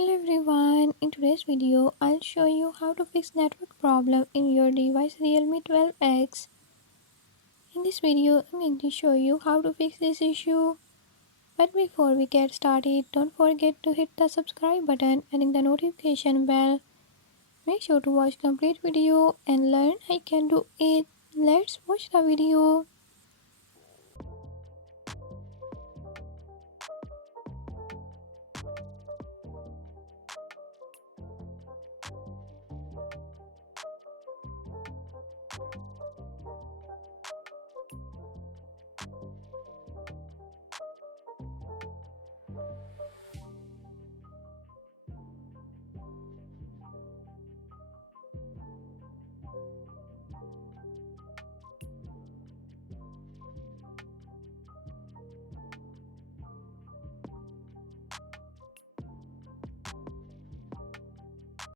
Hello everyone, in today's video I'll show you how to fix network problem in your device Realme 12x. In this video I'm going to show you how to fix this issue. But before we get started, don't forget to hit the subscribe button and ring the notification bell. Make sure to watch complete video and learn I can do it. Let's watch the video.